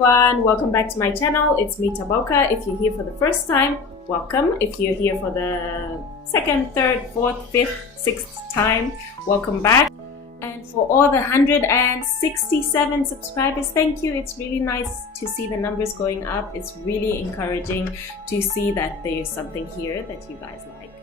everyone, welcome back to my channel. It's me, Taboka. If you're here for the first time, welcome. If you're here for the second, third, fourth, fifth, sixth time, welcome back. And for all the 167 subscribers, thank you. It's really nice to see the numbers going up. It's really encouraging to see that there's something here that you guys like.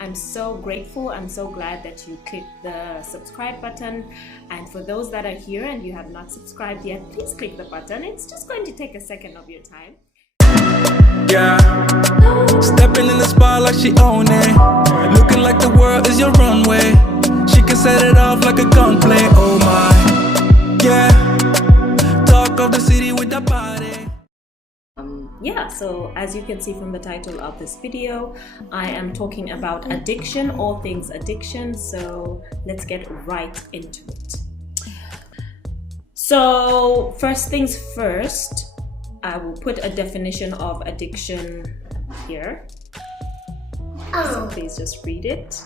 I'm so grateful. I'm so glad that you clicked the subscribe button. And for those that are here and you have not subscribed yet, please click the button. It's just going to take a second of your time. Yeah, stepping in the spot like she own it. Looking like the world is your runway. She can set it off like a gunplay. Oh my, yeah. Talk of the city with the body. Yeah, so as you can see from the title of this video, I am talking about addiction, all things addiction. So let's get right into it. So first things first, I will put a definition of addiction here. So please just read it.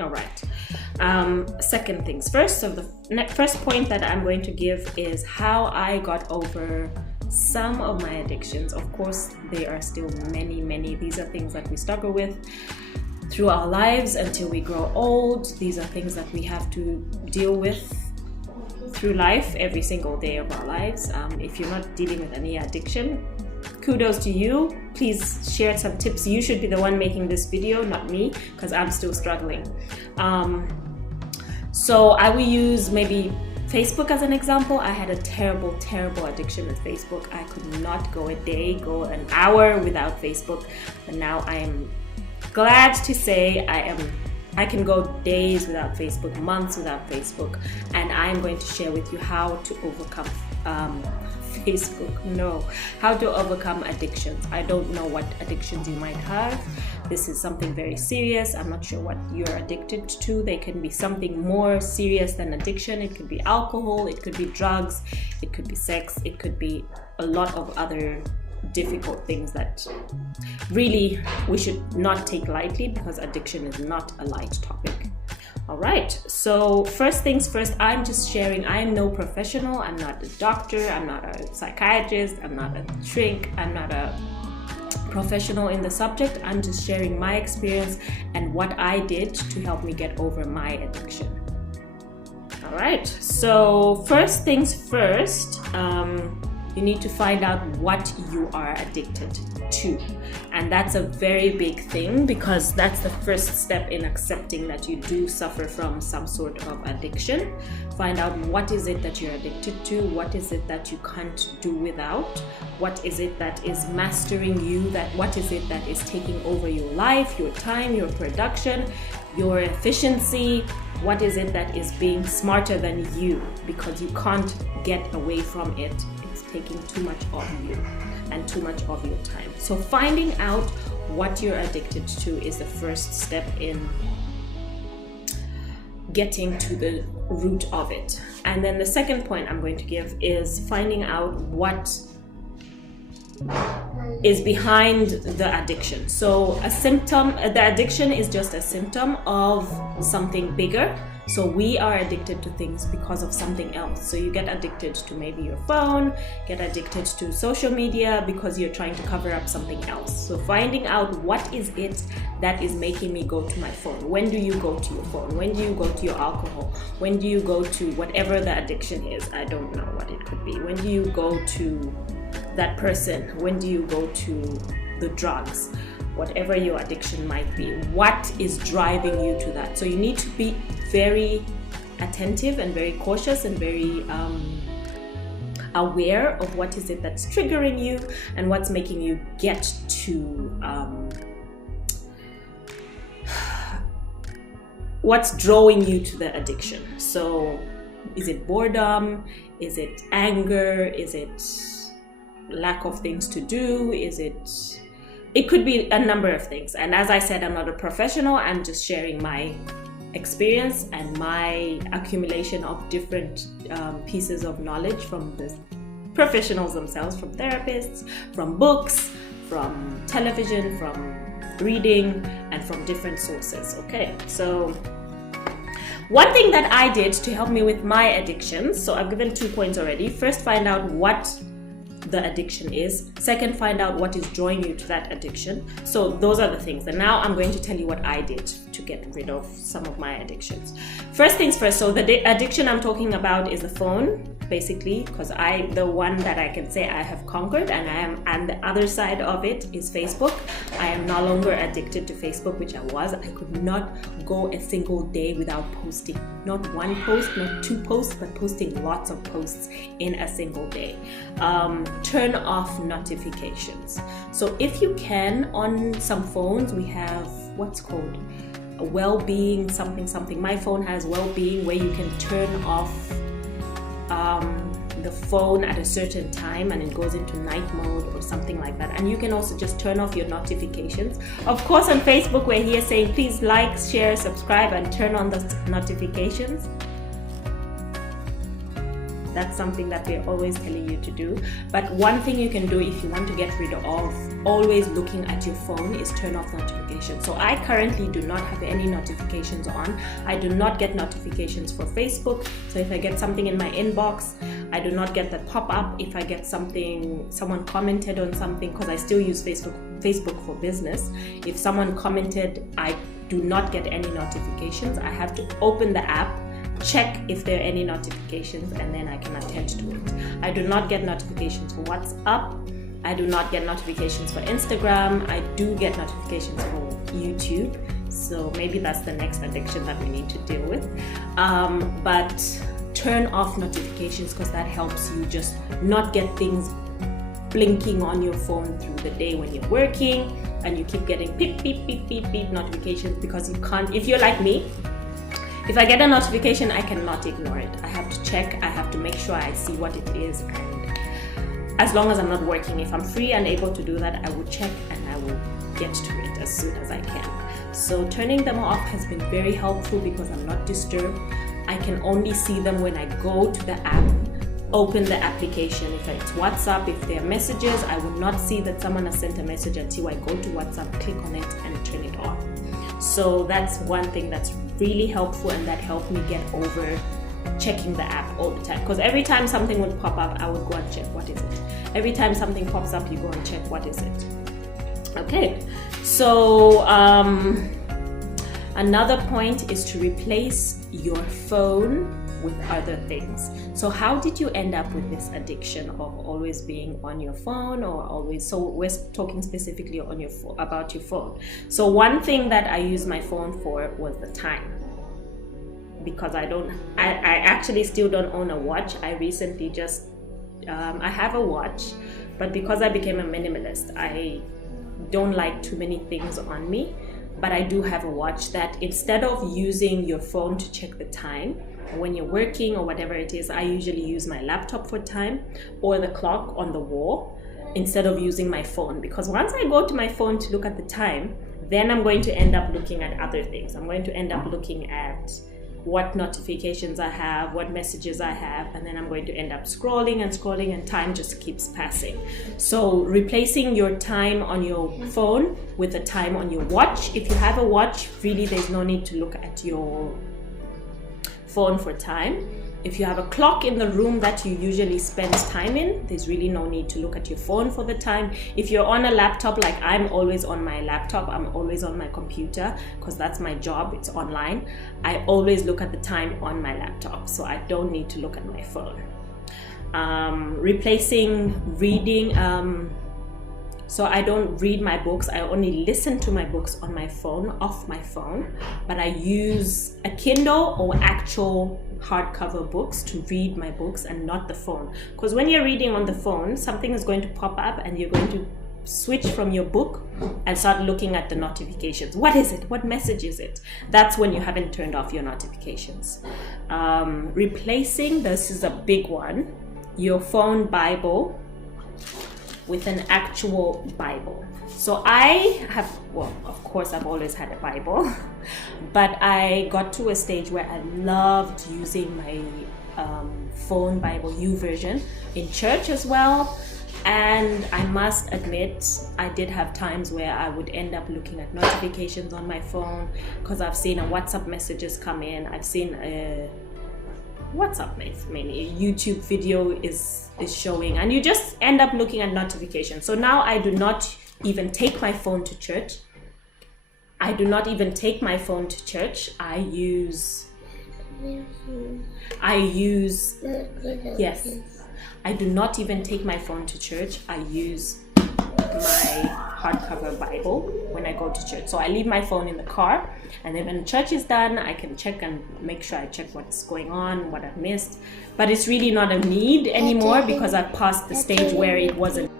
All right. Second things first. So the first point that I'm going to give is how I got over some of my addictions. Of course, there are still many. These are things that we struggle with through our lives until we grow old. These are things that we have to deal with through life every single day of our lives. If you're not dealing with any addiction, kudos to you. Please share some tips. You should be the one making this video, not me, because I'm still struggling. So I will use maybe Facebook as an example. I had a terrible addiction with Facebook. I could not go a day, go an hour without Facebook. But now I am glad to say I can go days without Facebook, months without Facebook, and I'm going to share with you how to overcome how to overcome addictions. I don't know what addictions you might have. This is something very serious. I'm not sure what you're addicted to. They can be something more serious than addiction. It could be alcohol, it could be drugs, it could be sex, it could be a lot of other difficult things that really we should not take lightly, because addiction is not a light topic. All right, so first things first, I'm just sharing. I am no professional. I'm not a doctor, I'm not a psychiatrist, I'm not a shrink, I'm not a professional in the subject. I'm just sharing my experience and what I did to help me get over my addiction. All right, so first things first, you need to find out what you are addicted to. And that's a very big thing, because that's the first step in accepting that you do suffer from some sort of addiction. Find out what is it that you're addicted to, what is it that you can't do without, what is it that is mastering you, what is it that is taking over your life, your time, your production, your efficiency. What is it that is being smarter than you, because you can't get away from it. It's taking too much of you and too much of your time. So finding out what you're addicted to is the first step in getting to the root of it. And then the second point I'm going to give is finding out what is behind the addiction. So the addiction is just a symptom of something bigger. So we are addicted to things because of something else. So you get addicted to maybe your phone, get addicted to social media because you're trying to cover up something else. So finding out what is it that is making me go to my phone. When do you go to your phone? When do you go to your alcohol? When do you go to whatever the addiction is? I don't know what it could be. When do you go to that person? When do you go to the drugs? Whatever your addiction might be, what is driving you to that? So you need to be very attentive and very cautious and very aware of what is it that's triggering you and what's making you get to what's drawing you to the addiction. So is it boredom? Is it anger? Is it lack of things to do? It could be a number of things. And as I said, I'm not a professional. I'm just sharing my experience and my accumulation of different pieces of knowledge from the professionals themselves, from therapists, from books, from television, from reading, and from different sources. Okay, so One thing that I did to help me with my addictions, so I've given 2 points already. First, find out what the addiction is. Second, find out what is drawing you to that addiction. So those are the things. And now I'm going to tell you what I did to get rid of some of my addictions. First things first, so the addiction I'm talking about is the phone, basically, because the one that I can say I have conquered, and the other side of it is Facebook. I am no longer addicted to Facebook, which I was. I could not go a single day without posting. Not one post, not 2 posts, but posting lots of posts in a single day. Turn off notifications. So if you can, on some phones we have what's called a well-being something. My phone has well-being, where you can turn off the phone at a certain time and it goes into night mode or something like that. And you can also just turn off your notifications. Of course, on Facebook we're here saying please like, share, subscribe, and turn on the notifications. That's something that we're always telling you to do. But one thing you can do if you want to get rid of always looking at your phone is turn off notifications. So I currently do not have any notifications on. I do not get notifications for Facebook. So if I get something in my inbox, I do not get the pop-up. If I get something, someone commented on something, because I still use Facebook for business. If someone commented, I do not get any notifications. I have to open the app, check if there are any notifications, and then I can attend to it. I do not get notifications for WhatsApp. I do not get notifications for Instagram. I do get notifications for YouTube. So maybe that's the next addiction that we need to deal with. But turn off notifications, because that helps you just not get things blinking on your phone through the day when you're working, and you keep getting beep, beep, beep, beep, beep notifications, because you can't, if you're like me, if I get a notification, I cannot ignore it. I have to check, I have to make sure I see what it is, and as long as I'm not working, if I'm free and able to do that, I will check and I will get to it as soon as I can. So turning them off has been very helpful because I'm not disturbed. I can only see them when I go to the app, open the application. If it's WhatsApp, if there are messages, I will not see that someone has sent a message until I go to WhatsApp, click on it, and turn it off. So that's one thing that's really helpful, and that helped me get over checking the app all the time. Because every time something would pop up, I would go and check, what is it? Every time something pops up, you go and check, what is it? Okay, so another point is to replace your phone with other things. So how did you end up with this addiction of always being on your phone, or always, so we're talking specifically on your about your phone. So one thing that I used my phone for was the time, because I actually still don't own a watch. I recently just I have a watch, but because I became a minimalist, I don't like too many things on me. But I do have a watch that, instead of using your phone to check the time when you're working or whatever it is, I usually use my laptop for time, or the clock on the wall, instead of using my phone. Because once I go to my phone to look at the time, then I'm going to end up looking at other things. I'm going to end up looking at what notifications I have, what messages I have, and then I'm going to end up scrolling, and time just keeps passing. So replacing your time on your phone with the time on your watch. If you have a watch, really there's no need to look at your phone for time. If you have a clock in the room that you usually spend time in, there's really no need to look at your phone for the time. If you're on a laptop, like I'm always on my laptop, I'm always on my computer, because that's my job, it's online. I always look at the time on my laptop, so I don't need to look at my phone. Replacing reading, so I don't read my books, I only listen to my books on my phone, off my phone, but I use a Kindle or actual hardcover books to read my books, and not the phone. Because when you're reading on the phone, something is going to pop up and you're going to switch from your book and start looking at the notifications. What is it? What message is it? That's when you haven't turned off your notifications. Replacing, this is a big one, your phone Bible with an actual Bible. So I have, well, of course I've always had a Bible, but I got to a stage where I loved using my phone Bible, YouVersion, in church as well. And I must admit, I did have times where I would end up looking at notifications on my phone because I've seen a WhatsApp messages come in. I've seen a WhatsApp mainly, a YouTube video is showing, and you just end up looking at notifications. So now I do not even take my phone to church. I do not even take my phone to church. I use, yes. I do not even take my phone to church. I use my hardcover Bible when I go to church. So I leave my phone in the car, and then when church is done, I can check and make sure I check what's going on, what I've missed. But it's really not a need anymore because I've passed the stage where it wasn't.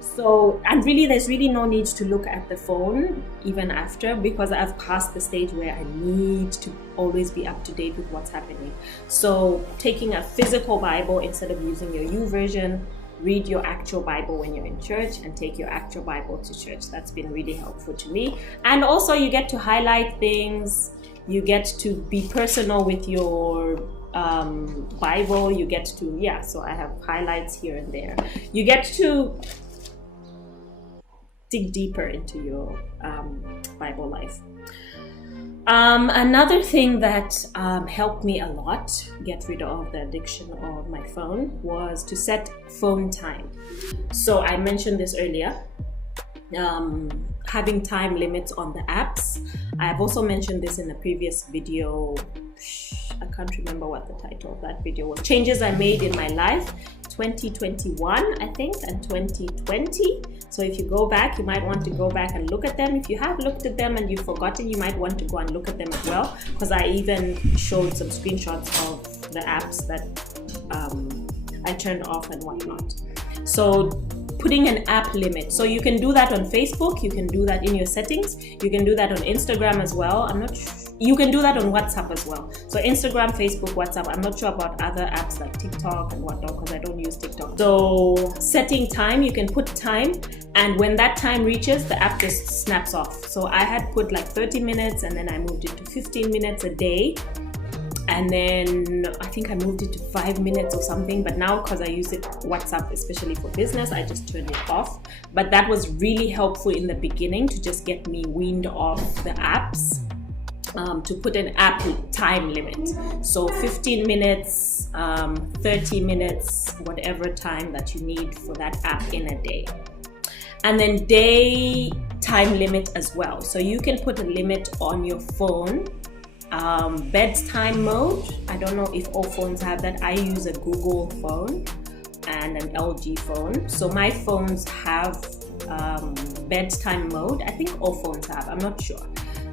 So, and really there's really no need to look at the phone even after, because I've passed the stage where I need to always be up to date with what's happening. So taking a physical Bible instead of using your YouVersion, read your actual Bible when you're in church and take your actual Bible to church. That's been really helpful to me. And also you get to highlight things, you get to be personal with your Bible, you get to, so I have highlights here and there. You get to dig deeper into your Bible life. Another thing that helped me a lot get rid of the addiction of my phone was to set phone time. So I mentioned this earlier, having time limits on the apps. I have also mentioned this in a previous video. I can't remember what the title of that video was. Changes I made in my life 2021 I think and 2020. So if you go back, you might want to go back and look at them. If you have looked at them and you've forgotten, you might want to go and look at them as well, because I even showed some screenshots of the apps that I turned off and whatnot. So putting an app limit. So you can do that on Facebook, you can do that in your settings, you can do that on Instagram as well. I'm not sure. You can do that on WhatsApp as well. So Instagram, Facebook, WhatsApp. I'm not sure about other apps like TikTok and whatnot because I don't use TikTok. So setting time, you can put time, and when that time reaches, the app just snaps off. So I had put like 30 minutes and then I moved it to 15 minutes a day. And then I think I moved it to 5 minutes or something, but now because I use it WhatsApp, especially for business, I just turned it off. But that was really helpful in the beginning to just get me weaned off the apps, to put an app time limit. So 15 minutes, 30 minutes, whatever time that you need for that app in a day. And then day time limit as well. So you can put a limit on your phone. Bedtime mode, I don't know if all phones have that. I use a Google phone and an LG phone. So my phones have bedtime mode. I think all phones have, I'm not sure.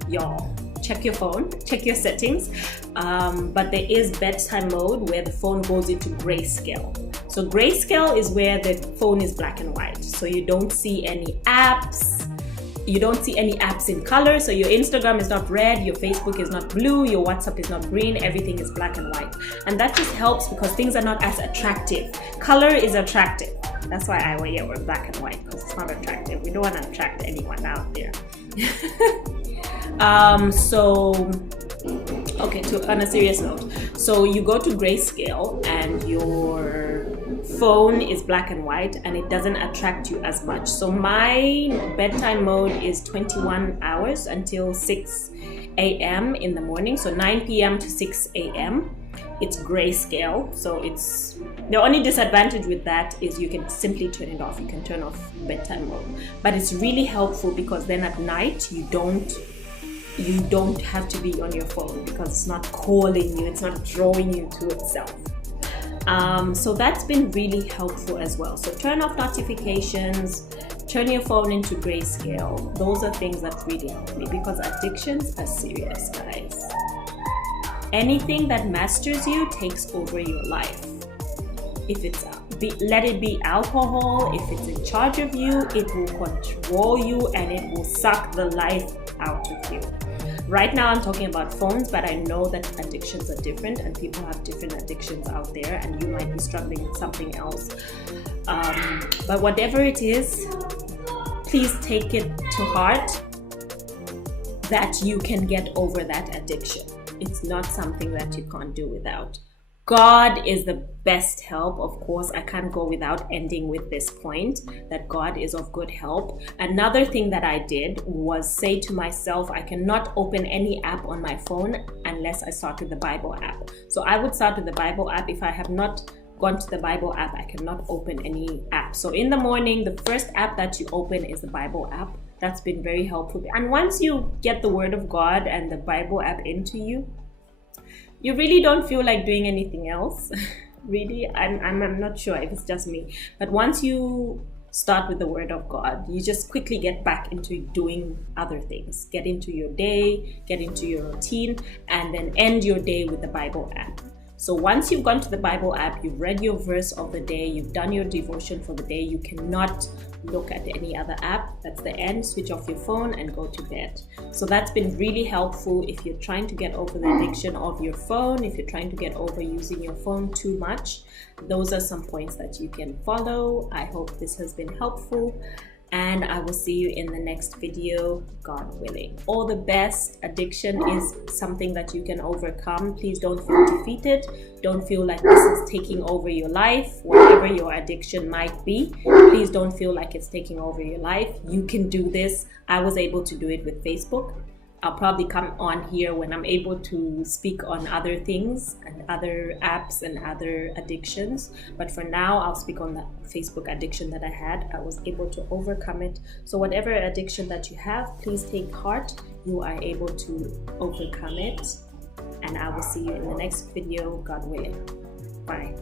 Y'all, check your phone, check your settings. But there is bedtime mode where the phone goes into grayscale. So grayscale is where the phone is black and white. So you don't see any apps. You don't see any apps in color, so your Instagram is not red, your Facebook is not blue, your WhatsApp is not green, everything is black and white. And that just helps because things are not as attractive. Color is attractive. That's why I wear black and white, because it's not attractive. We don't want to attract anyone out there. On a serious note, so you go to grayscale and your phone is black and white and it doesn't attract you as much. So my bedtime mode is 21 hours until 6 a.m. in the morning, so 9 p.m. to 6 a.m. It's grayscale, so it's the only disadvantage with that is you can simply turn it off. You can turn off bedtime mode, but it's really helpful because then at night you don't have to be on your phone because it's not calling you, it's not drawing you to itself. So that's been really helpful as well. So turn off notifications, turn your phone into grayscale. Those are things that really help me because addictions are serious, guys. Anything that masters you takes over your life. If it's let it be alcohol, if it's in charge of you, it will control you and it will suck the life out of you. Right now I'm talking about phones, but I know that addictions are different and people have different addictions out there and you might be struggling with something else. But whatever it is, please take it to heart that you can get over that addiction. It's not something that you can't do without. God is the best help. Of course, I can't go without ending with this point that God is of good help. Another thing that I did was say to myself, I cannot open any app on my phone unless I start with the Bible app. So I would start with the Bible app. If I have not gone to the Bible app, I cannot open any app. So in the morning, the first app that you open is the Bible app. That's been very helpful. And once you get the Word of God and the Bible app into you, you really don't feel like doing anything else. Really, I'm not sure if it's just me, but once you start with the Word of God, you just quickly get back into doing other things, get into your day, get into your routine, and then end your day with the Bible app. So once you've gone to the Bible app, you've read your verse of the day, you've done your devotion for the day, you cannot look at any other app. That's the end. Switch off your phone and go to bed. So that's been really helpful if you're trying to get over the addiction of your phone, if you're trying to get over using your phone too much. Those are some points that you can follow. I hope this has been helpful, and I will see you in the next video, God willing. All the best. Addiction is something that you can overcome. Please don't feel defeated. Don't feel like this is taking over your life. Whatever your addiction might be, please don't feel like it's taking over your life. You can do this. I was able to do it with Facebook. I'll probably come on here when I'm able to speak on other things and other apps and other addictions. But for now, I'll speak on the Facebook addiction that I had. I was able to overcome it. So whatever addiction that you have, please take heart. You are able to overcome it. And I will see you in the next video, God willing. Bye.